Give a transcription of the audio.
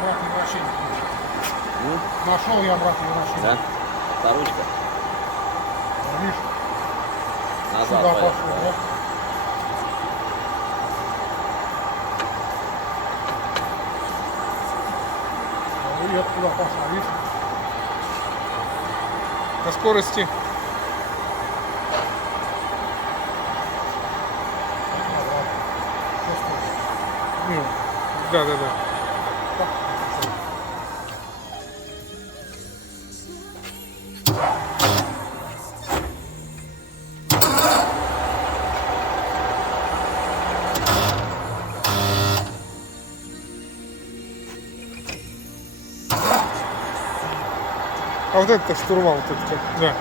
обратный вообще не крутит. Ну, Нашел я обратный вообще. да? Та ручка. Видишь? Назад Сюда поехал, пошел, да? да? И оттуда пошла, видишь? На скорости. Ну, да, да, да. А вот это штурвал, вот это как, да.